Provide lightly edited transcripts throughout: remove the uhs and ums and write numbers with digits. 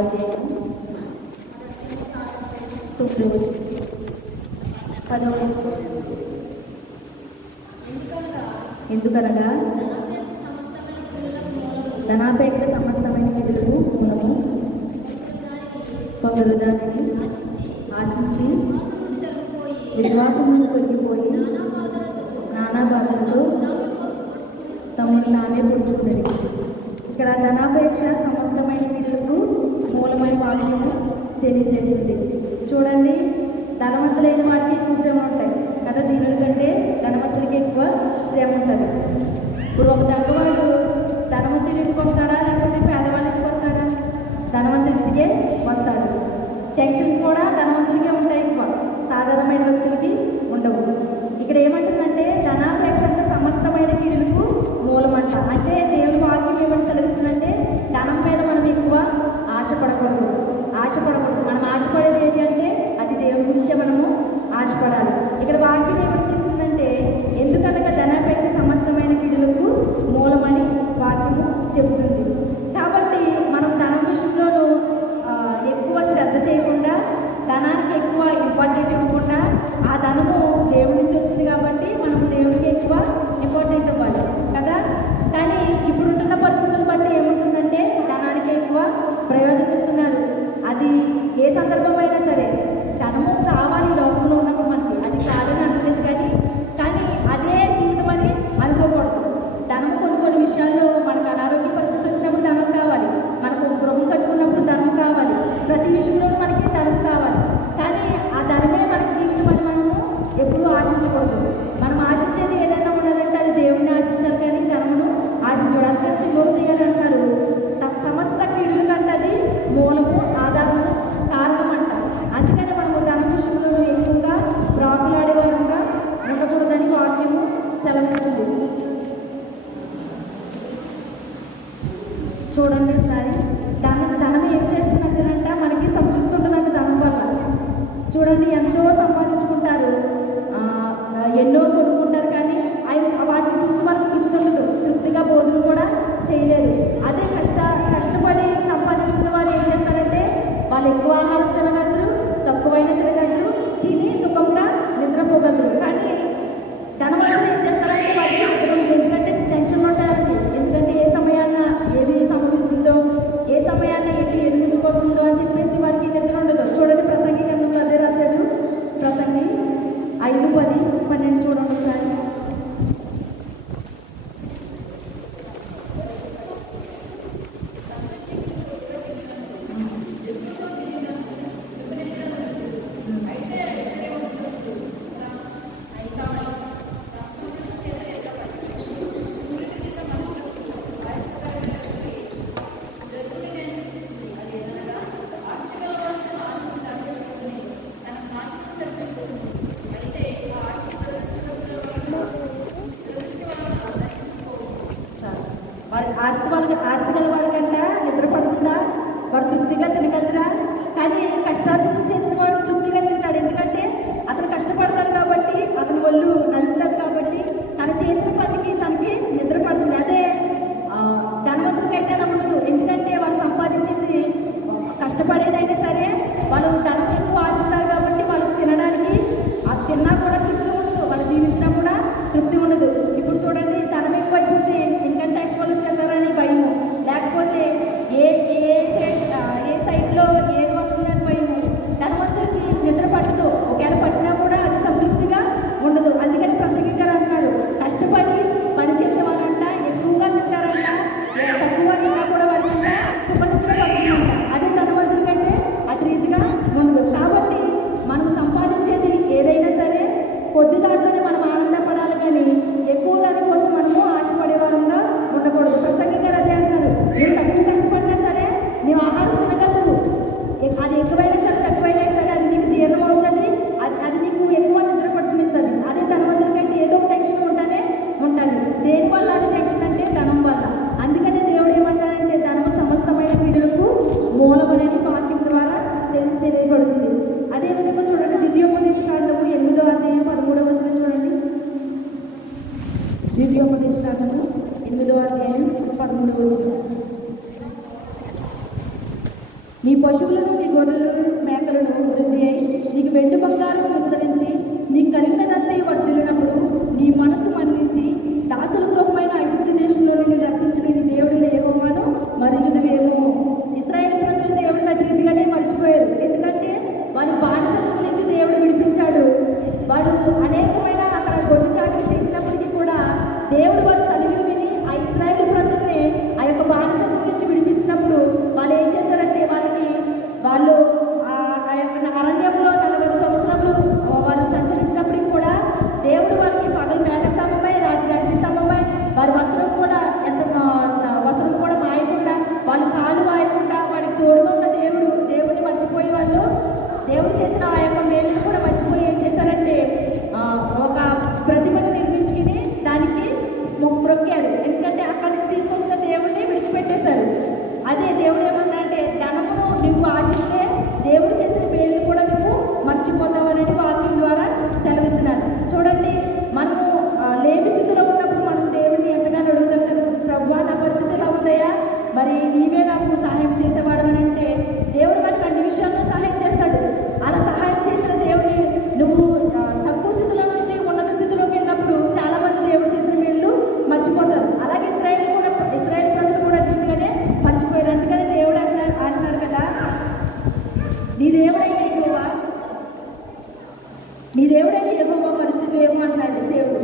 అధ్యాయం 9వ వచనం 10వ వచనం. ఎందుకనగా ధనాపేక్ష సమస్తమైన కీడులకు మూలము. కొందరు దానిని ఆశించి విశ్వాసమును తొలగిపోయి నానా బాధలతో తమని తామే పొడుచుకున్నది. ఇక్కడ ధనాపేక్ష సమస్తమైన కీడులకు మూలమైన వాక్యము తెలియజేస్తుంది. చూడండి, ధనవంతులైన వారికి ఎక్కువ శ్రమ ఉంటాయి కదా, దీనుడి కంటే ధనవంతులకి ఎక్కువ శ్రమ ఉంటుంది. ఇప్పుడు ఒక దగ్గవాడు ధనవంతుడి ఇంటికి వస్తాడా లేకపోతే పేదవాళ్ళ ఇంటికి వస్తాడా? ధనవంతుడి ఇంటికే వస్తాడు. టెన్షన్స్ కూడా ధనవంతులకే ఉంటాయి, ఎక్కువ సాధారణమైన వ్యక్తులకి ఉండవు. ఇక్కడ ఏమంటుందంటే ధనాపేక్ష అంటే సమస్తమైన కీడులకు మూలమంట. అంటే దేవుని వాక్యం ఏమని సెలవిస్తుందంటే ధనం మీద మనం ఎక్కువ ఆశపడకూడదు. మనం ఆశపడేది ఏది అంటే అది దేవుని గురించే మనము ఆశపడాలి. ఇక్కడ వాక్యం ఏమని చెప్తుందంటే ఎందుకనగా ధనాపేక్ష సమస్తమైన కీడులకు మూలమని వాక్యము చెబుతుంది. కాబట్టి మనం ధనం విషయంలోనూ ఎక్కువ శ్రద్ధ చేయకుండా, ధనానికి ఎక్కువ ఇంపార్టెంట్ ఇవ్వకుండా, ఆ ధనము దేవుడి నుంచి వచ్చింది కాబట్టి మనము దేవునికి ఎక్కువ ఇంపార్టెంట్ ఇవ్వాలి కదా. కానీ ఇప్పుడుంటున్న పరిస్థితులను బట్టి ఏముంటుందంటే ధనానికి ఎక్కువ ప్రయోజనం ఇస్తున్నారు. అది ఏ సందర్భమైనా సరే ధనము కావాలి లోకంలో ఉన్నప్పుడు మనకి, అది కాదని అనలేదు. కానీ అదే జీవితం అని అనుకోకూడదు. ధనము కొన్ని విషయాల్లో మనకు అనారోగ్య పరిస్థితి వచ్చినప్పుడు ధనం కావాలి, మనకు గృహం కట్టుకున్నప్పుడు ధనం కావాలి, ప్రతి విషయంలో మనకి ధనం కావాలి. కానీ ఆ ధనమే మనకి జీవితం అని మనము ఎప్పుడూ ఆశించకూడదు. మనం ఆశించేది ఏదైనా ఉన్నదంటే అది దేవుడిని ఆశించాలి, కానీ ధనమును ఆశించకూడదు. అందుకని తిమోతి అని అంటారు సమస్త కీడుల కంటే అది మూలము, ఆధారము, కారణం అంట. అందుకని మనము ధన విషయంలో ఎక్కువగా ప్రాకులాడేవారంగా ఉండకూడదని వాక్యము సెలవిస్తుంది. చూడండి ఒకసారి, ధనం ఏం చేస్తుందంటేనంట మనకి సంతృప్తి ఉంటుందంట ధనం వల్ల. చూడండి, ఎంతో సంపాదించుకుంటారు, ఎన్నో కొనుక్కుంటారు, కానీ వాటిని చూసి మనకు తృప్తి ఉండదు, తృప్తిగా భోజనం కూడా చేయలేరు. అదే కష్టపడి సంపాదించుకున్న వాళ్ళు ఏం చేస్తారంటే వాళ్ళు ఎక్కువ ఆహారం తినగలరు, తక్కువైనా తినగలరు, తిని సుఖంగా నిద్రపోగలరు. కానీ ధనవంతులు ఏం చేస్తారంటే వాటికి నిద్ర ఉండదు. ఎందుకంటే టెన్షన్ ఉంటారండి. ఎందుకంటే ఏ సమయాన్న ఏది సంభవిస్తుందో, ఏ సమయాన్న ఏది ముంచుకొస్తుందో అని చెప్పేసి వారికి నిద్ర ఉండదు. చూడండి, ప్రసంగి గ్రంథంలో అదే రాశాడు. ప్రసంగి 5:10-12 చూడండి ఒకసారి. ఆస్తి గల వారికంటే నిద్ర పడకుండా వారు తృప్తిగా తినగలరా? కానీ కష్టార్జితం చేసిన వాడు తృప్తిగా తింటాడు. ఎందుకంటే అతను కష్టపడతాడు కాబట్టి, అతని ఒళ్ళు నడుస్తుంది కాబట్టి, తను చేసిన పనికి తనకి నిద్ర పడుతుంది. అదే ధనవంతులకైతే ఉండదు. ఎందుకంటే వాళ్ళు సంపాదించేది కష్టపడేదైనా సరే వాళ్ళు ధనం ఎక్కువ ఆశిస్తారు కాబట్టి వాళ్ళకి తినడానికి అది తిన్నా కూడా తృప్తి ఉండదు, వాళ్ళు జీవించినా కూడా తృప్తి ఉండదు. ఇప్పుడు చూడండి, ధనం ఎక్కువైపోతే ఇన్కమ్ ట్యాక్స్ వాళ్ళు వచ్చేస్తారని భయము, లేకపోతే ఏ సైట్లో ఏది వస్తుందని భయము. ధనవంతుడికి నిద్ర పట్టదు, ఒకవేళ పట్టినా కూడా అది సంతృప్తిగా ఉండదు. అందుకని ప్రసంగి గారు అంటున్నారు, కష్టపడి పని చేసే వాళ్ళంట ఎక్కువగా తింటారంట, తక్కువగా తిన్నా కూడా వాళ్ళంట సుఖనిద్ర పడుతుందంట. అదే ధనవంతులకైతే అటు రీతిగా ఉండదు. కాబట్టి మనం సంపాదించేది ఏదైనా సరే కొద్ది దాంట్లోనే మనం ఆనందపడాలి, కానీ ఎక్కువ దాని కోసం మనము ఆశపడే వారంగా ఉండకూడదు. ప్రసంగి గారు అదే అంటున్నారు, మీరు తక్కువ కష్టపడినా సరే నీవు ఆహారం తినగలవు, అది ఎక్కువైనా సరే తక్కువైనా సరే అది నీకు జీర్ణం అవుతుంది, అది నీకు ఎక్కువ నిద్ర పట్టునిస్తుంది. అదే ధనవంతులకైతే ఏదో టెన్షన్ ఉంటుంది. దేనివల్ల అది టెన్షన్ అంటే ధనం వల్ల. అందుకనే దేవుడు ఏమంటాడంటే ధనము సమస్తమైన పీడలకు మూలమని వాక్యం ద్వారా తెలియబడుతుంది. అదేవిధంగా చూడండి, ద్వితీయోపదేశకాండము 8వ అధ్యాయం 13వ వచనం చూడండి. ద్వితీయోపదేశకాండము 8వ అధ్యాయం 13వ వచనం. నీ వాళ్ళు అనేకమైన అక్కడ గొడ్డు చాకరీ చేసినప్పటికీ కూడా దేవుడు వారి సన్నిధిని విని ఆ ఇశ్రాయేలు ప్రజల్ని ఆ యొక్క బానిసత్వం నుంచి విడిపించినప్పుడు వాళ్ళు ఏం చేశారంటే వాళ్ళు ఆ యొక్క అరణ్యంలో 40 సంవత్సరాలు వారు సంచరించినప్పటికీ కూడా దేవుడు వారికి పగలు మేఘస్తంభమై రాత్రి అగ్నిస్తంభమై వారి వస్త్రం కూడా వస్త్రం కూడా మాయకుండా వాళ్ళు కాలు మాయకుండా వారికి తోడుగా ఉన్న దేవుడిని మర్చిపోయే వాళ్ళు దేవుడు చేసిన ఆ యొక్క మేలుని కూడా మర్చిపోయి ఏం చేశారంటే ఒక ప్రతిమను నిర్మించుకుని దానికి మొక్కారు. ఎందుకంటే అక్కడి నుంచి తీసుకొచ్చిన దేవుడిని విడిచిపెట్టేశారు. అదే దేవుడు ఏమన్నారంటే ధనమును నువ్వు ఆశిస్తే దేవుడు చేసిన మేలుని కూడా నువ్వు మర్చిపోతావు అనేది వాక్యం ద్వారా సెలవిస్తున్నారు. చూడండి, మనము లేమి స్థితిలో ఉన్నప్పుడు మనం దేవుడిని ఎంతగానో అడుగుతాం కదా, ప్రభువా నా పరిస్థితి ఎలా ఉందయ్యా, మరి నీవే నాకు సహాయం చేసేవాడు అని అంటే దేవుడు మనకు అన్ని విషయాల్లో సహాయం చేస్తాడు. అలా సహాయం చేసిన దేవుడిని నువ్వు తక్కువ స్థితిలో నుంచి ఉన్నత స్థితిలోకి వెళ్ళినప్పుడు చాలామంది దేవుడు చేసిన మేలు మర్చిపోతారు. అలాగే ఇశ్రాయేల్ ప్రజలు కూడా రీతిగానే మర్చిపోయారు. అందుకని దేవుడు అంటున్నాడు కదా, నీ దేవుడైన యెహోవా మరచుదేమో అంటున్నాడు దేవుడు.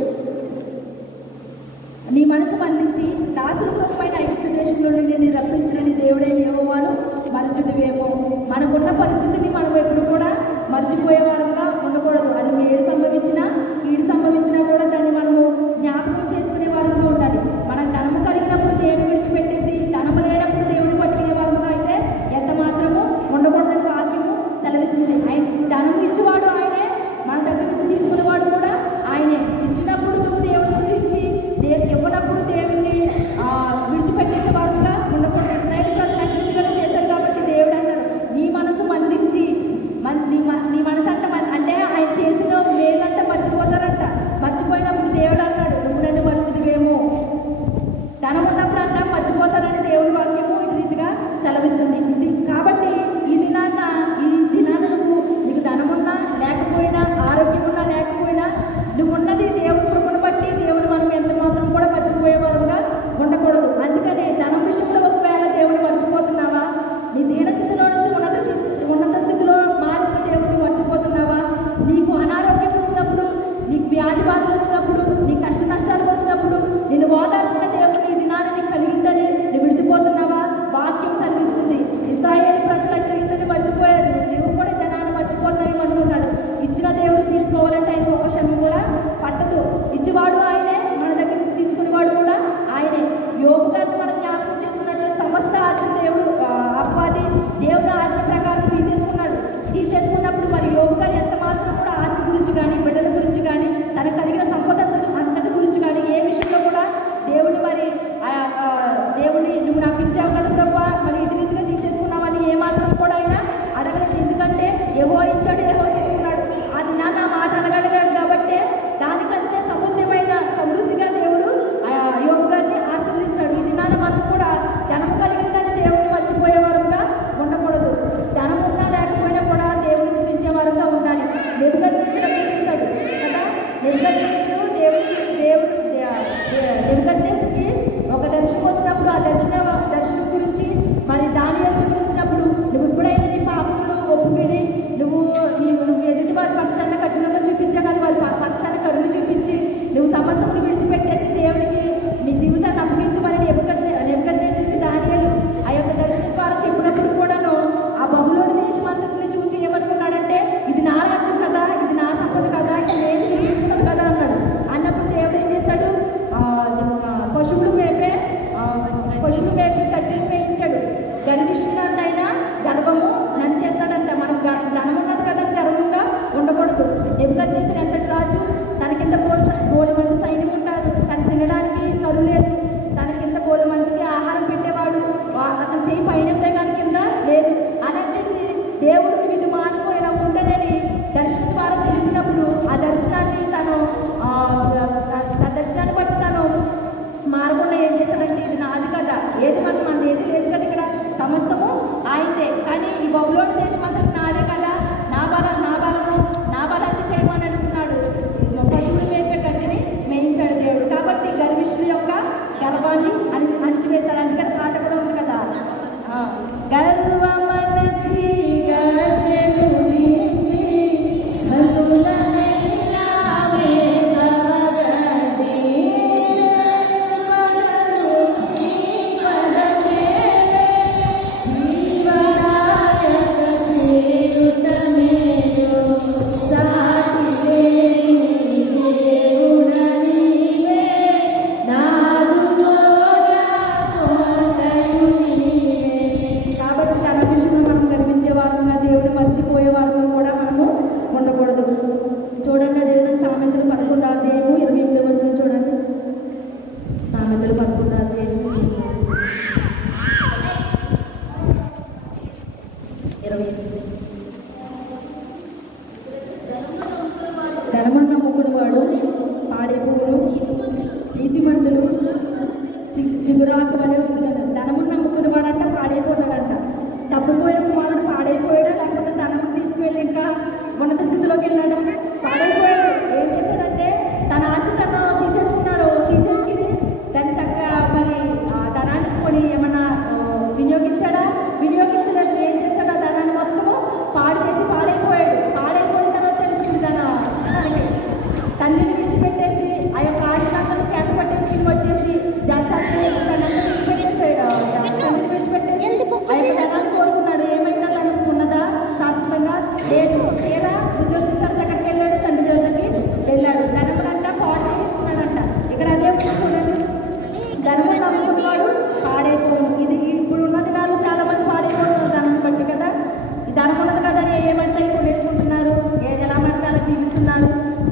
నీ మనసు మళ్ళించి దాసురూపమైన ఐగుప్తు దేశంలో నేను రప్పించిన నీ దేవుడైన యెహోవాను మరచుదువేమో. మనకున్న పరిస్థితిని మనం ఎప్పుడు కూడా మర్చిపోయే వారంగా ఉండకూడదు. అది మేలు సంభవించినా కీడు సంభవించినా కూడా దాన్ని మనము జ్ఞాపకం చేసుకునే వారంగా ఉండాలి. మనం ధనము కలిగినప్పుడు దేవుని విడిచిపెట్టేసి ధనము లేనప్పుడు దేవుని పట్టుకునే వారంగా అయితే ఎంత మాత్రము ఉండకూడదని వాక్యము సెలవిస్తుంది. ఆయన ధనము ఇచ్చేవాడు ఆయనే, మన దగ్గర నుంచి తీసుకునేవాడు కూడా ఆయనే. ఇచ్చినప్పుడు నువ్వు దేవుని స్తుతించి ఇవ్వనప్పుడు దేవుణ్ణి విడిచిపెట్టేసే వారంగా ఉండకూడదు. ఇశ్రాయేలు ప్రజలు అట్రీతిగానే చేశారు కాబట్టి దేవుడు అన్నాడు, నీ మనసు మళ్ళించి నీ మనసు అంటే ఆయన చేసిన మేలంట మర్చిపోతారంట. మర్చిపోయినప్పుడు దేవుడు అన్నాడు, నువ్వు నన్ను మర్చిదివేమో. ధనం ఉన్నప్పుడు అంట మర్చిపోతారని దేవుడి వాక్యము ఈ రీతిగా సెలవిస్తుంది. కాబట్టి ఈ దినాన నువ్వు నీకు ధనం ఉన్నా లేకపోయినా, ఆరోగ్యం ఉన్నా లేకపోయినా, నువ్వు ఉన్నది దేవుని కృపను బట్టి దేవుని మనం ఎంత మాత్రం కూడా మర్చిపోయే వారంగా ఉండకూడదు. అందుకని ధనం విషయంలో ఒకవేళ దేవుని మర్చిపోతున్నావా, నీ దీనస్థితిలో నుంచి ఉన్నత స్థితిలో మార్చిన దేవుడిని మర్చిపోతున్నావా, నీకు అనారోగ్యం వచ్చినప్పుడు, నీకు వ్యాధి బాధలు వచ్చినప్పుడు, నీ కష్ట నష్టాలు వచ్చినప్పుడు నేను ఓదార్చిన దేవుడు ఈ దినాన్ని నీకు కలిగిందని నువ్వు విడిచిపోతున్నావా? వాక్యం సెలవిస్తుంది, ఇశ్రాయేలు ప్రజలు అట్రీతిని మర్చిపోయారు, నువ్వు కూడా ధనాన్ని మర్చిపోతున్నావు అనుకున్నాడు. ఇచ్చిన దేవుడు తీసుకోవాలంటే ఆయన ఒక క్షణం కూడా పట్టదు. ఇచ్చేవాడు ఆయనే, మన దగ్గర నుంచి తీసుకునేవాడు కూడా ఆయనే. యోబు గారిని మనం జ్ఞాపకం చేసుకున్నట్లు సమస్త ఆస్తిని దేవుడు అపవాది దేవుడు ఆజ్ఞ ప్రకారం తీసేసుకున్నప్పుడు మరి యోబు గారు ఎంత మాత్రం కూడా ఆస్తి గురించి కానీ బిడ్డల గురించి కానీ తనకు కలిగిన సంపద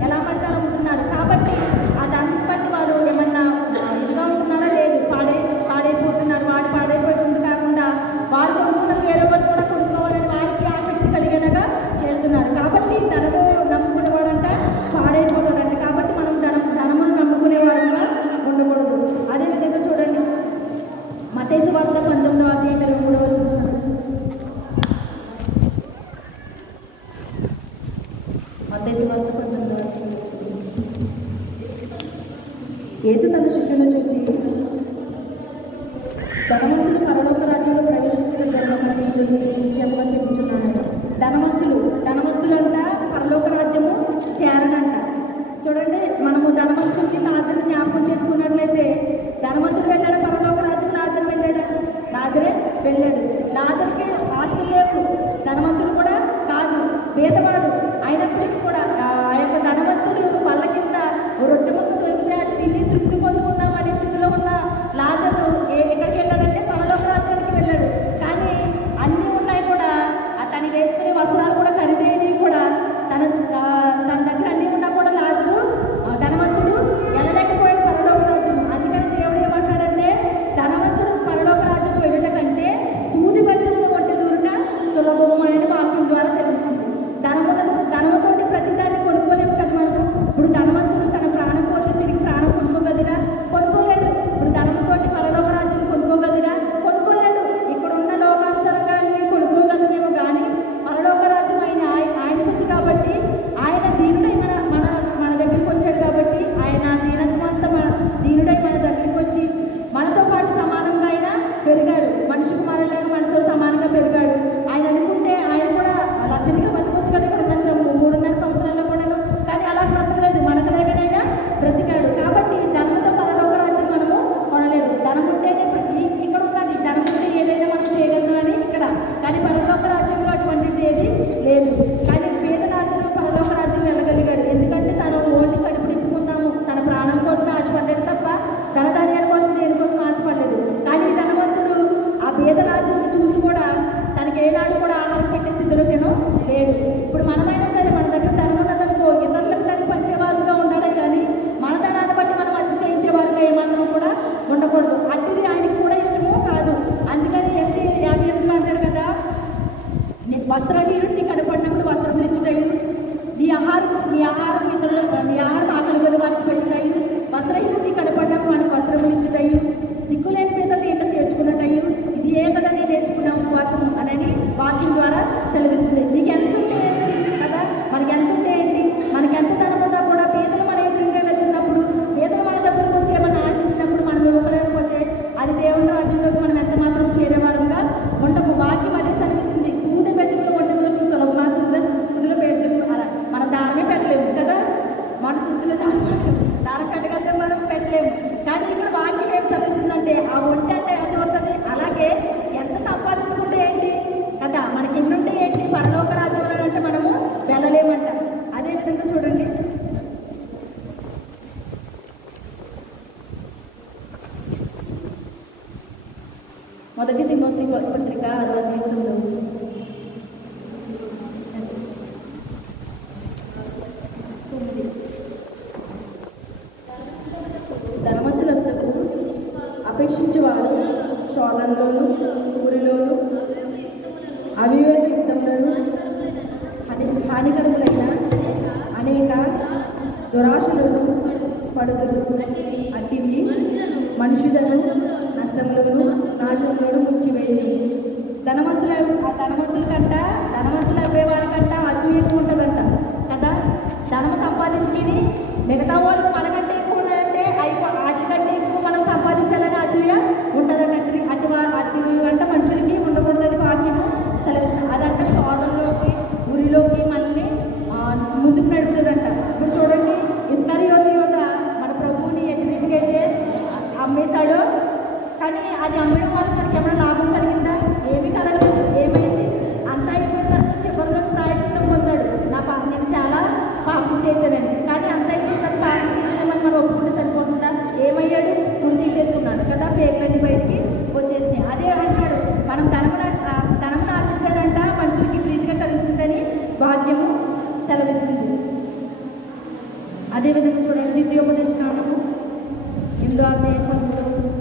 ఎలా పడితే అలా ఉంటున్నారు. కాబట్టి ఆ దాన్ని బట్టి వాళ్ళు ఏమన్నా ఇదిగా ఉంటున్నారా? లేదు, పాడైపోతున్నారు. వాడు పాడైపోతుంది కాకుండా వారు కొనుక్కున్నది వేరే వారు కూడా కొనుక్కోవాలని వారికి ఆసక్తి కలిగేలాగా చేస్తున్నారు. కాబట్టి ధనము నమ్ముకునేవాడంట పాడైపోతాడంట. కాబట్టి మనం ధనమును నమ్ముకునేవారుగా ఉండకూడదు. అదేవిధంగా చూడండి, మత్తయి సువార్త 19వ అధ్యాయం 23వ వచనం. మత్తయి సువార్త 19వ అధ్యాయం. యేసు తన శిష్యులను చూచి, ధనవంతులు పరలోక రాజ్యంలో ప్రవేశించడం దొరకమని మీతో నిశ్చయముగా చెప్పుచున్నాను. ధనవంతులు అంట పరలోక రాజ్యము చేరనంట. చూడండి, మనము ధనవంతుడిని లాజరుని జ్ఞాపకం చేసుకున్నట్లయితే ధనవంతుడు వెళ్ళాడు పరలోక రాజ్యం, లాజరు వెళ్ళాడు. లాజరే వెళ్ళాడు. లాజర్కి ఆస్తులు లేవు, ధనవంతుడు కూడా కాదు, పేదవాడు. అయినప్పటికీ కూడా ఆ యొక్క ధనవంతుడు పళ్ళ కింద రొట్టె ముక్క దొరికితే అది తిని తృప్తి పొందుకుందాం అనే స్థితిలో ఉన్న లాజరు ఎక్కడికి వెళ్ళాడంటే పరలోక రాజ్యానికి వెళ్ళాడు. కానీ అన్నీ ఉన్నాయి కూడా, తను వేసుకునే వస్త్రాలు కూడా ఖరీదైనవి కూడా, తన దగ్గర అన్నీ ఉన్నా కూడా లాజరు ధనవంతుడు వెళ్ళలేకపోయాడు పరలోక రాజ్యం. అందుకని దేవుడు ఏమంటాడంటే, ధనవంతుడు పరలోక రాజ్యం వెళ్ళట కంటే సూది బజ్జములు వంటి దూరక సులభము అనేది వాక్యం ద్వారా చెల్లిస్తుంది. ధనముతోటి ప్రతిదాన్ని కొనుక్కోలేము కదా మనం. ఇప్పుడు ధనవంతుడు తన ప్రాణం పోతే తిరిగి ప్రాణం కొనుక్కోగలిరా? కొనుక్కోలేడు. ఇప్పుడు ధనముతోటి పరలోక రాజ్యం కొనుక్కోగలిరా? కొనుక్కోలేడు. ఇక్కడ ఉన్న లోకానుసారంగా కొనుక్కోగలమేమో కానీ పరలోక రాజ్యం ఆయన సొత్తు కాబట్టి, ఆయన దీనుడై మన దగ్గరికి వచ్చాడు కాబట్టి, ఆయన దీనుడై మన దగ్గరికి వచ్చి మనతో పాటు సమానంగా ఆయన పెరిగాడు. మనిషి కుమారులాగా మనతో సమానంగా పెరిగాడు. ఆయన అనుకుంటే ఆయన కూడా లగ్జరీగా బతకొచ్చు కదా ఇక్కడ 3.5 సంవత్సరాల్లో కూడాను. కానీ అలా బ్రతకలేదు, మనకలాగానైనా బ్రతికాడు. కాబట్టి ధనముతో పరలోక రాజ్యం మనము కొనలేదు. ధనం ఉంటేనే ఇక్కడ ఉన్నది, ధనం ఉంటే ఏదైనా మనం చేయగలమని ఇక్కడ. కానీ పరలోక రాజ్యంలో అటువంటిది ఏది లేదు. కానీ పేద రాజ్యంలో పరలోక రాజ్యం వెళ్ళగలిగాడు. ఎందుకంటే తను ఓన్లీ కడుపు నింపుకుందాము, తన ప్రాణం కోసమే ఆశపడ్డాడు తప్ప ధనధాన్యాల కోసం దేనికోసం ఆశపడలేదు. కానీ ఈ ధనవంతుడు ఆ పేద రాజ్యాన్ని చూసి కూడా తనకి ఏనాడు కూడా ఆహారం పెట్టే స్థితిలోకేనో లేడు. ఇప్పుడు మనమైనా సరే మన దగ్గర ధనం ఉన్నదనుకో, ఇతరులకు ధనం పంచేవారుగా ఉండాలి. కానీ మన ధనాన్ని బట్టి మనం అతిశయించేవారుగా ఏమాత్రం కూడా ఉండకూడదు. అట్టిది ఆయనకి కూడా ఇష్టమో కాదు. అందుకని యెషయా 58లో అంటాడు కదా, వస్త్రహీనుడిని కనపడినప్పుడు వస్త్రములు ఇచ్చుటయు, నీ ఆహారం ఇతరులకు ఆకలి గల వారికి పెట్టుటయు, వస్త్రహీనుడిని కనపడినప్పుడు మనకు వస్త్రములు ఇచ్చుటయు, దిక్కులేని పేదలను ఇంట చేర్చుకున్నట్టయు, ఇది ఏ కదా నేను నేర్చుకున్న ఉపవాసం అనేది వాక్యం ద్వారా సెలవిస్తుంది. నీకు ఎంత ఉంటే ఏంటి కదా, మనకి ఎంత ఉంటే ఏంటి, మనకి ఎంత ధనం ఉన్నా కూడా పేదలు మన ఎదురుగా వెళ్తున్నప్పుడు, పేదలు మన దగ్గరకు వచ్చి ఏమన్నా ఆశించినప్పుడు మనం ఇవ్వలేకపోతే అది దేవుని రాజ్యంలోకి మనం ఎంత మాత్రం చేరేవారంగా ఉండము. వాక్యం అదే సెలవిస్తుంది. సూది బెజ్జములు వంటి దూరం సులభమా? సూదిలో బెజ్జములు అలా మనం దానమే పెట్టలేము కదా. మన సూదిలో దానం పెట్టగలిగితే మనం పెట్టలేము. కానీ ఇక్కడ వాక్యం ఏం సెలవిస్తుందంటే, ఆ ఒంటి అంటే ఎంత అవుతుంది, అలాగే ఎంత సంపాదించుకుంటే ఏంటి కదా, మనకి ఎన్నుంటే ఏంటి, పరలోక రాజ్యంలో అంటే మనము వెళ్ళలేమంట. అదేవిధంగా చూడండి, మొదటి తిమోతి పత్రిక 6:9. ధనవంతులకు అపేక్షించేవారు శోధనలోను, ఊరిలోను, అవివేక యుద్ధములను, హానికరములైన అనేక దురాశలను పడుదురు. అట్టివి మనుషులను నష్టములను, నాశములను ముంచివేయి. ధనవంతులు అవ్వేవారికంట అసూయ ఎక్కువ ఉంటుందంట కదా. ధనము సంపాదించుకుని మిగతా వాళ్ళకి మనకంటే ఎక్కువ ఉన్నదంటే వాటికంటే ఎక్కువ మనం సంపాదించాలని అసూయ ఉంటుందంట. అట్టి అంటే మనుషులకి ఉండకూడదని వాక్యము సెలవిస్తుంది. అదంటే శోధనలోకి, ఉరిలోకి మళ్ళీ ముందుకు నడుపుతుందంట. ఇప్పుడు చూడండి, ఇస్కరియోతు యోధ మన ప్రభువుని ఎట్టి రీతిగా అయితే అమ్మేశాడో, కానీ అది అమ్మడం వల్ల మనకి ఏమైనా లాభం కలిగిందా? ఏమీ కలగలేదు. ఏమైంది? అంతా అయిపోయిన తర్వాత చివరిలో ప్రాయశ్చిత్తం పొందాడు. నేను చాలా పాపం చేశానని. కానీ అంత అయిపోయిన తర్వాత పాపం చేశాను అదేవిధంగా చూడండి ద్వితీయోపదేశ కాండము 8వ అధ్యాయం 13వ వచనం.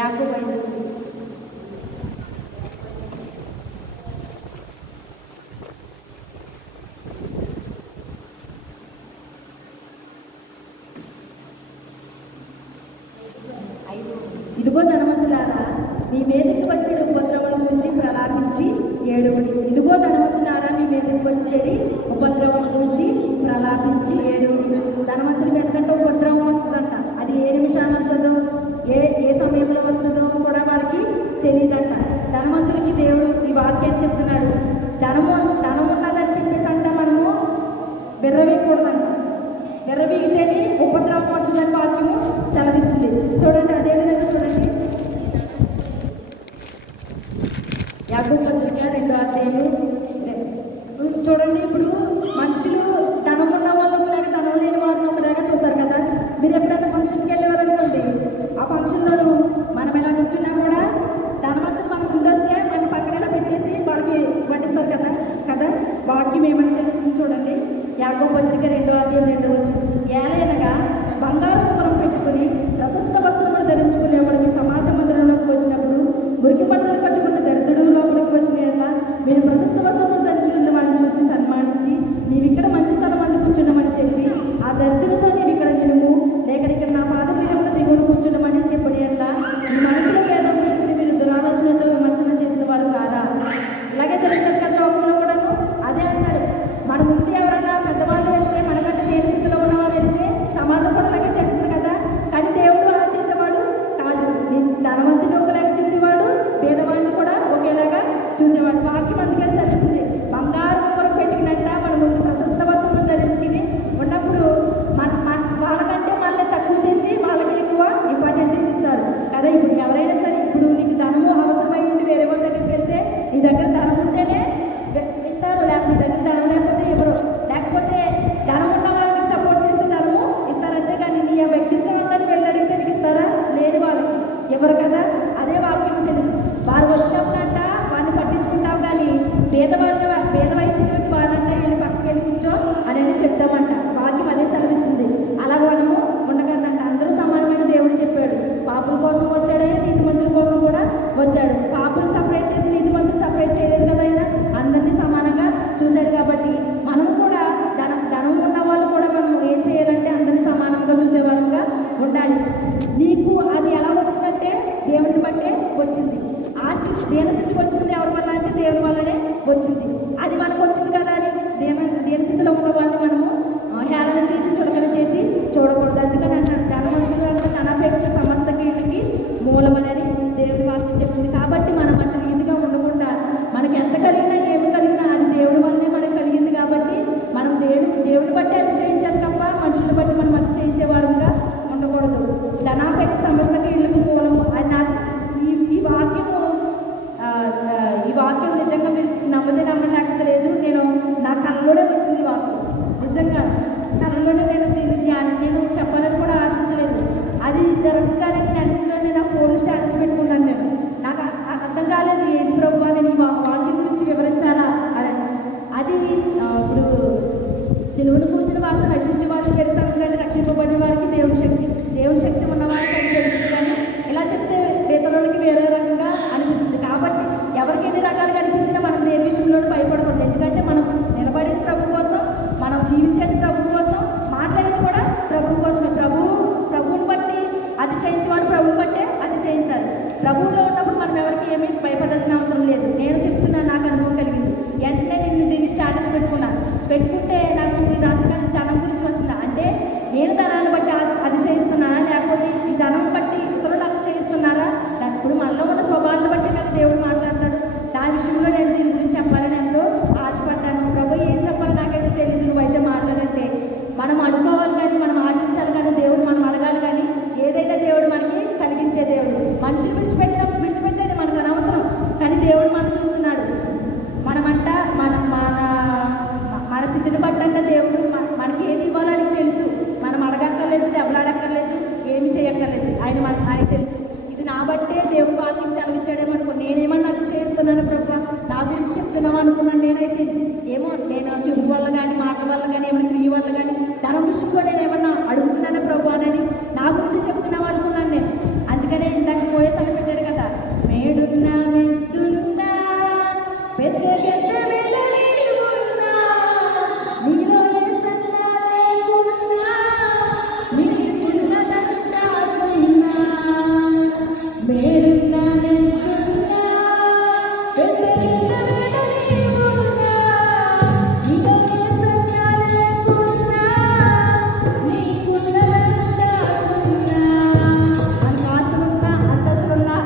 యాకోబు 5. ఇదిగో ధనవంతులారా మీ మీదకి వచ్చేది ఉపద్రవముల గురించి ప్రలాపించి ఏడుగుడి. ఇదిగో ధనవంతులారా మీ మీదకి వచ్చేది ఉపద్రవముల గురించి ప్రలాపించి ఏడుగుడి. ధనవంతుల మీద కంటే ఉపద్రవం వస్తుందంట. అది ఏ నిమిషాన్ని వస్తుందో ఏ సమయంలో వస్తుందో కూడా వారికి తెలియదంట. ధనవంతులకి దేవుడు ఈ వాక్యాన్ని చెప్తున్నాడు. ధనం ఉన్నదని చెప్పేసి అంట మనము విర్రవేయకూడదంట. విర్రవీగితేనే ఉపద్రవం వస్తుందని వాక్యము సెలవిస్తుంది. చూడండి అదేవిధంగా చూడండి యాకోబు పత్రిక 2వ అధ్యాయము చూడండి. ఇప్పుడు మనుషులు ధనం ఉన్న వాళ్ళు ఒకలాగా ధనం లేని వారిని ఒకలాగా చూస్తారు కదా. మీరు ఎప్పుడైనా ఫంక్షన్స్కి వెళ్ళేవారు అనుకోండి, ఆ ఫంక్షన్లోనూ మనం ఎలా కూర్చున్నా కూడా ధనవంతులు మనం ముందొస్తే మన పక్కన పెట్టేసి వాడికి వడ్డిస్తారు కదా కదా వాక్యం ఏమని చెప్తుంది చూడండి. యాకోబు పత్రిక 2వ అధ్యాయం 2వ వచనం. ఏలైనగా బంగారం ఉంగరం పెట్టుకుని ప్రశస్త వస్త్రములు ధరించుకునేవాడు మీ సమాజ మందిరంలోకి వచ్చినప్పుడు మురికి బట్టలు కట్టుకున్న దరిద్రుడు లోపలికి వచ్చిన ఎడల మీరు ప్రశస్త వస్త్రములు ధరించుకున్న వాడిని చూసి సన్మానించి నీవిక్కడ మంచి స్థలం అందు కూర్చున్నామని చెప్పి ఆ దరిద్రుడితో నీవు ఇక్కడ నిలుము, లేక ఇక్కడ నా పాదపీఠంలో దిగుడు కూర్చున్నామని చెప్పిన ఎడల మీ మనసులో భేదం పెట్టుకుని మీరు దురాలోచనతో విమర్శన చేసిన వారు కారా? ఇలాగే జరుగుతుంది కదా లోకంలో కూడాను. అదే అంటాడు, మన ముందు ఎవరన్నా పెద్దవాళ్ళు వెళ్తే మనకంటే దేని స్థితిలో ఉన్నవారు వెళ్తే సమాజం కూడా అలాగే చేస్తుంది కదా. కానీ దేవుడు అలా చేసేవాడు కాదు. ధనవంతుని ఒకలాగా చూసేవాడు, పేదవాడిని కూడా ఒకేలాగా చూసేవాడు. వాక్యం అందుకని సరిస్తుంది. బంగారు ఉంగరం పెట్టుకున్నట్ట మన ముందు ప్రశస్త వస్త్రములు ధరించుకుని ఉన్నప్పుడు వాళ్ళకంటే మనల్ని తక్కువ చేసి వాళ్ళకి ఎక్కువ ఇంపార్టెంట్ ఇస్తారు కదా. ఇప్పుడు ఎవరైనా సరే ఇప్పుడు నీకు ధనము అవసరమై ఉండి వేరే వాళ్ళ దగ్గరికి వెళ్తే నీ దగ్గర ధనం ఉంటేనే ఇస్తారు, లేకపోతే నీ దగ్గర ధనం లేకపోతే ఎవరు, లేకపోతే ధనం ఉన్న వాళ్ళకి సపోర్ట్ చేస్తే ధనము ఇస్తారు. అంతేగాని నీ ఆ వ్యక్తిత్వంగానే వెళ్ళి అడిగితే నీకు ఇస్తారా? లేని వాళ్ళకి ఎవరు కదా. అదే వాక్యం తెలుసు. వారు వచ్చినప్పుడంట వారిని పట్టించుకుంటావు, కానీ పేదవైనటువంటి వారంటే వెళ్ళి పక్కకి వెళ్ళి కూర్చో అని చెప్తామంట. వాక్యం అదే సెలవిస్తుంది. అలాగ మనము ఉండకూడదంట. అందరూ సమానమైన దేవుడు చెప్పాడు. పాపుల కోసం వచ్చాడే, నీతిమంతుల కోసం కూడా వచ్చాడు. పాపులు సపరేట్ చేసి నీతిమంతులు సపరేట్ చేయలేదు కదా. ఆయన అందరినీ సమానంగా చూశాడు. కాబట్టి మనము కూడా ధనం ఉన్న వాళ్ళు కూడా మనం ఏం చేయాలంటే అందరినీ సమానంగా చూసేవారంగా ఉండాలి. నీకు అది ఎలా వచ్చిందంటే దేవుని బట్టే వచ్చింది. ఆ స్థితి దేని స్థితికి వచ్చింది ఎవరి వల్ల అంటే దేవుని వల్లనే వచ్చింది. అది మనకు వచ్చింది కదా అని దేని స్థితిలో ఉన్న వాళ్ళని మనము హేళన చేసి చులకన చేసి చూడకూడదు. అందుకని అంటాడు ధనవంతులు అంటే ధనాపేక్ష సమస్త కీళ్ళకి మూలమని దేవుని వాక్యం చెప్పింది. కాబట్టి మనం అట్లా రీతిగా ఉండకుండా మనకి ఎంత కలిగినా ఏమి కలిగినా అది దేవుడి వల్లనే మనకు కలిగింది. కాబట్టి మనం దేవుని బట్టి అతిశయించాలి తప్ప మనుషులను బట్టి మనం అతిశయించే వారంగా ఉండకూడదు. ధనాపేక్ష సమస్త కీళ్ళకు మూలము అని నాకు ఈ వాక్యం నిజంగా మీరు నమ్మలేకపోలేదు. నేను నా కళ్ళలోనే వచ్చింది వాక్యం. నిజంగా కళ్ళలోనే నేను చెప్పాలని కూడా ఆశించలేదు. అది జరగగానే నెట్లో నేను ఆ ఫోన్ స్టేటస్ పెట్టుకున్నాను. నేను నాకు అర్థం కాలేదు ఏంటి ప్రభు నేను ఈ వాక్యం గురించి వివరించాలా అని. అది ఇప్పుడు సిలువను కూర్చుని వారిని నశించే వారికి పెడతాం, కానీ రక్షింపబడే వారికి దేవుని శక్తి ఉన్న వారికి అది తెలుస్తుంది. కానీ ఇలా చెప్తే ఇతరులకి వేరే రకంగా అనిపిస్తుంది. కాబట్టి ఎవరికి ఎన్ని రకాలుగా అనిపించినా మనం దేని విషయంలో భయపడకూడదు. ఎందుకంటే మనం నిలబడేది ప్రభు కోసం, మనం జీవించేది ప్రభు కోసం, మాట్లాడేది కూడా ప్రభు కోసమే. ప్రభువుని బట్టి అతిశయించేవాడు ప్రభువుని బట్టే అతిశయించాలి. ప్రభువులో ఉన్నప్పుడు మనం ఎవరికి ఏమీ భయపడాల్సిన అవసరం లేదు. నేను చెప్తున్నా, నాకు అనుభవం కలిగింది. వెంటనే నేను దీన్ని స్టేటస్ పెట్టుకుంటే నాకు ఈ ధనం గురించి వస్తుందా అంటే నేను ధనాన్ని బట్టి అతిశయిస్తున్నానా, లేకపోతే ఈ ధనం బట్టి ఇతరులు అతిశయిస్తున్నారా? ఇప్పుడు మనలో ఉన్న స్వభావాలను బట్టి కదా దేవుడు మాట్లాడతాడు. దాని విషయంలో నేను దీని గురించి చెప్పాలని ఎంతో ఆశపడ్డాను. ప్రభు ఏం చెప్పాలి నాకైతే తెలియదు, నువ్వైతే మాట్లాడంటే. మనం అనుకోవాలి కానీ మనం ఆశించాలి కానీ దేవుడు మనం అడగాలి కానీ ఏదైనా దేవుడు మనకి కలిగించే దేవుడు. మనిషిని విడిచిపెట్టేది మనకు అనవసరం, కానీ దేవుడు మనం చూస్తున్నాడు. మనమంట మన స్థితిని బట్టి ఏంటి ఏమో నేను చూపు వల్ల కానీ మాటల వల్ల కానీ ఏమైనా క్రియ వల్ల కానీ ధనం విషయంలో నేను ఏమన్నా అడుగుతున్నానా ప్రభు అని నా గురించి చెప్తున్నావు అనుకున్నాను నేను. అందుకనే ఇందాక పోయేసారి పెట్టాడు కదా, మేడున్నా మెద్దున్నా పెద్ద పెద్ద మెదవి ఉన్నా నీలో సన్నా లేకున్నా నీకున్నదంతా సున్నా. మేడున్నా మెద్దున్నా పెద్ద పెద్ద మెదవి ఉన్నా నీలో సన్నా లేకున్నా నీకున్నదంతా సున్నా. అని ఆస్తులున్నా అంతస్తులున్నా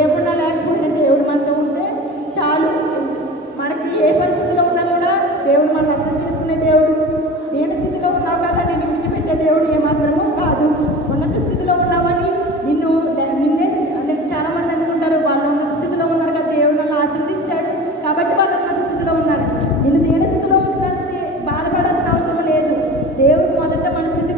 ఏమున్నా లేకపోతే దేవుడు మనతో ఉంటే చాలు. మనకి ఏ పరిస్థితిలో ఉన్నా కూడా దేవుడు మనం అర్థం చేసుకునే దేవుడు. దేని స్థితిలో ఉన్నావు కదా నేను విడిచిపెట్టే దేవుడు ఏమాత్రమో కాదు. ఉన్నత స్థితిలో ఉన్నామని నిన్నే అంటే చాలా మంది అనుకుంటారు వాళ్ళు ఉన్నత స్థితిలో ఉన్నారు కదా, దేవుడు నన్ను ఆశీర్వదించాడు కాబట్టి వాళ్ళు ఉన్నత స్థితిలో ఉన్నారు. నిన్ను దేని స్థితిలో ఉంచినందుకు బాధపడాల్సిన అవసరం లేదు. దేవుడు మొదట మన స్థితి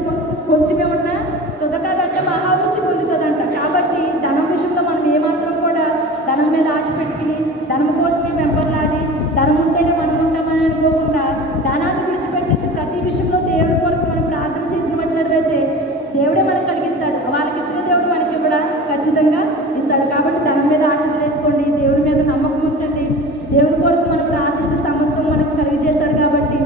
కొంచెమే ఉన్నా తుదకదంటే మహావృద్ధి పొందుతుందంట. కాబట్టి ధనం విషయంలో మనం ఏమాత్రం కూడా ధనం మీద ఆశ పెట్టుకుని ధనం కోసమే వెంపర్లాడి ధనం ఉంటేనే మనం ఉంటామని అనుకోకుండా ధనాన్ని విడిచిపెట్టేసి ప్రతి విషయంలో దేవుడి కొరకు మనం ప్రార్థన చేసినట్లయితే దేవుడే మనకు కలిగిస్తాడు. వాళ్ళకి ఇచ్చిన దేవుడు మనకి కూడా ఖచ్చితంగా ఇస్తాడు. కాబట్టి ధనం మీద ఆశ వేసుకోండి, దేవుడి మీద నమ్మకం ఉంచండి. దేవుడి కొరకు మనం ప్రార్థిస్తే సమస్తం మనకు కలిగజేస్తాడు. కాబట్టి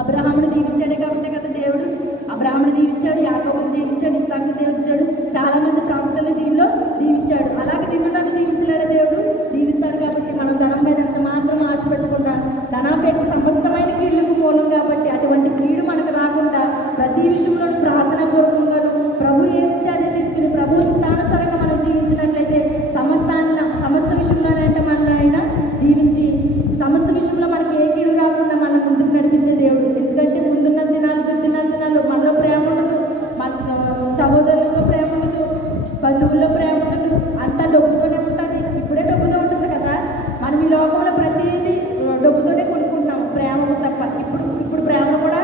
అబ్రహామును దీవించాడు కాబట్టి కదా దేవుడు అబ్రహామును దీవించాడు, యాకోబుని దీవించాడు, ఇస్సాకును దీవించాడు, చాలా మంది ప్రవక్తలు దీనిలో దీవించాడు. అలాగే నిన్ను నన్ను దీవించలేడు దేవుడు, దీవిస్తాడు. కాబట్టి మనం ధనం మీద ఎంత మాత్రం ఆశ పెట్టకుండా ధనాపేక్ష సమస్తమైన కీళ్ళకు మూలం కాబట్టి అటువంటి కీడు మనకు రాకుండా ప్రతి విషయంలో ప్రార్థన పూర్వకంగాను ప్రభు ఏదైతే అదే తీసుకుని ప్రభు చిత్తానుసారంగా మనం జీవించినట్లయితే సమస్త విషయంలోనంటే మన ఆయన దీవించి సమస్త విషయంలో మనకి ఏ కీడు రాకుండా మనం ముందుకు నడిపించే దేవుడు. ఎందుకంటే ముందున్న దినాలు దినాలు మనలో ప్రేమ ఉండదు, సహోదరులతో ప్రేమ ఉండదు, బంధువుల్లో ప్రేమ ఉండదు, అంతా డబ్బుతోనే ఉంటుంది. ఇప్పుడే డబ్బుతో ఉంటుంది కదా, మనం ఈ లోకంలో ప్రతిదీ డబ్బుతోనే కొనుక్కుంటున్నాం ప్రేమ తప్ప. ఇప్పుడు ప్రేమ కూడా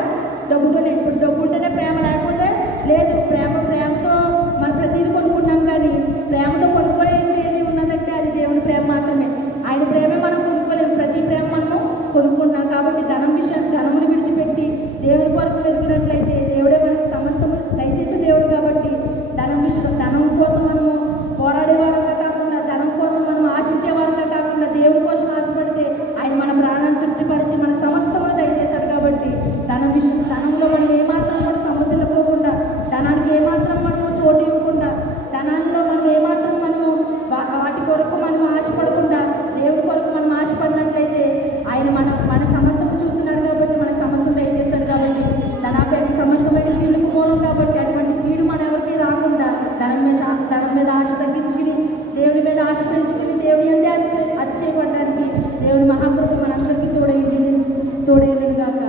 డబ్బుతోనే. ఇప్పుడు డబ్బు ఉంటేనే ప్రేమ, లేకపోతే లేదు. ప్రేమతో మనం ప్రతిదీ కొనుక్కుంటాం, కానీ ప్రేమతో కొనుక్కోలేనిది ఏది ఉన్నదంటే అది దేవుని ప్రేమ మాత్రమే. ఆయన ప్రేమే మనం కొనుక్కోలేము, ప్రతి ప్రేమ మనము కొనుక్కుంటున్నాం. కాబట్టి ధనమును విడిచిపెట్టి దేవుని కొరకు వెతికినట్లయితే దేవుడే మనకి సమస్తము దయచేసే దేవుడు. కాబట్టి ధనం కోసం మనము పోరాడేవారంగా కాకుండా ధనం కోసం మనం ఆశించేవారంగా కాకుండా దేవుని కోసం ఆశపడితే ఆయన మన ప్రాణాన్ని తృప్తిపరిచి మనకు సమస్తమును దయచేస్తాడు. కాబట్టి ధనంలో మనం ఏమాత్రం కూడా సమస్యలు పోకుండా ధనానికి ఏమాత్రం మనము చోటు ఇవ్వకుండా ధనాల్లో మనం ఏమాత్రం మనము వాటి కొరకు మనం ఆశపడకుండా దేవుని కొరకు మనం ఆశపడినట్లయితే ఆయన మన సమస్తం చూస్తున్నాడు. కాబట్టి మన సమస్తం దయచేస్తాడు. కాబట్టి ధనాపేక్ష సమస్తమైన కీళ్ళకు మూలం. కాబట్టి అటువంటి కీడు మన ఎవరికి రాకుండా ధనం మీద ఆశ తగ్గించుకుని దేవుని మీద ఆశ పెంచుకుని దేవుని అందే అతిశయపడడానికి దేవుని మహాకృప మనందరికీ తోడైనది కాక.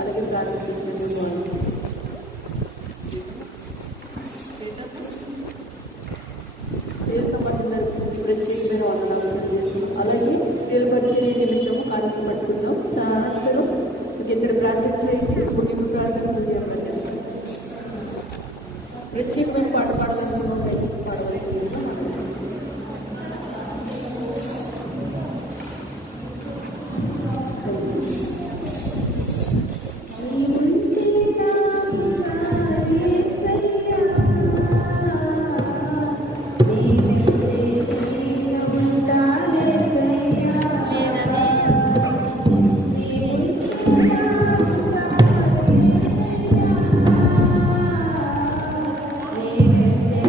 అలాగే ప్రారంభించినటువంటి ప్రత్యేకమైన వందనాలు చేస్తాం. అలాగే పరిచయ నిమిత్తము కార్యక్రమం పట్టుకుందాం. అనంతరం ఇద్దరు ప్రార్థన చేయండి, ముగింపు ప్రార్థన పెట్టండి. ప్రత్యేకమైన పాట పాడాలనుకున్నాం, దయచేసి పాడాలి. Yeah.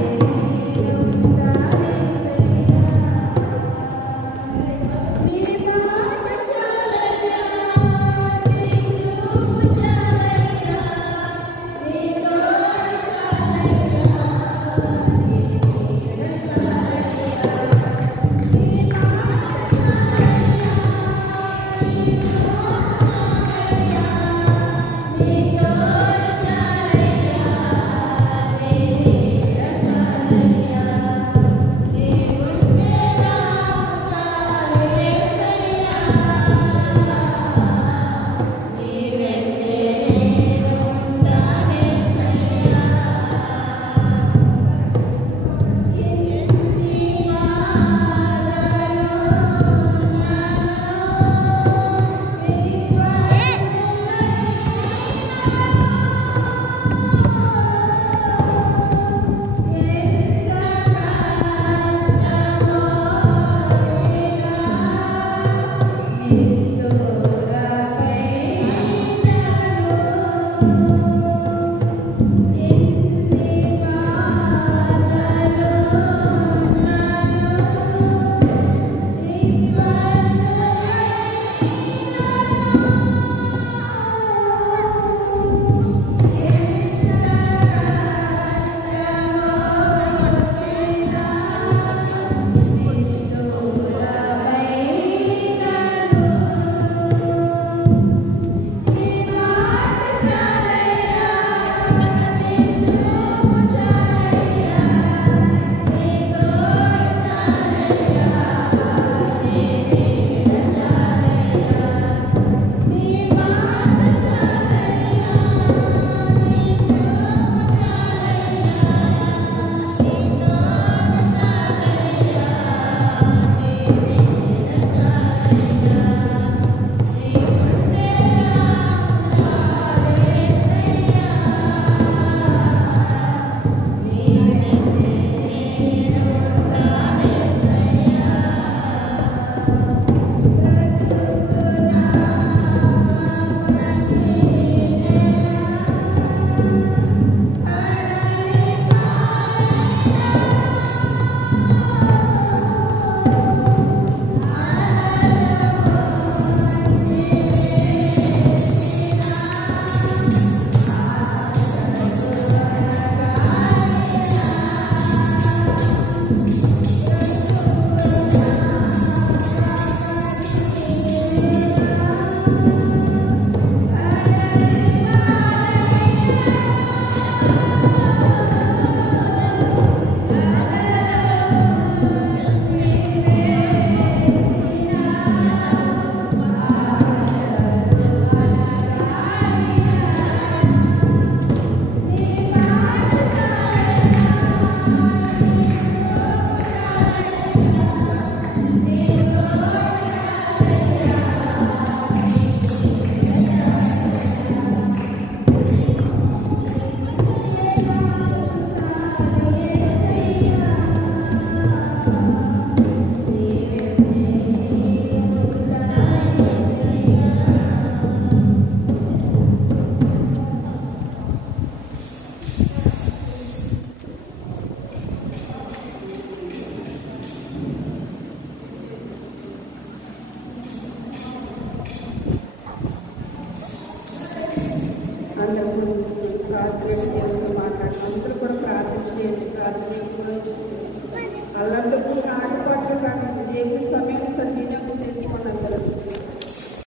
అందరూ కూడా తీసుకుని ప్రార్థన దేవుడితో మాట్లాడి అందరూ కూడా ప్రార్థన చేయండి. ప్రార్థన కూడా అలాంటప్పుడు ఆటపాటలు కానీ దేవుడి సమయం సద్వినియోగం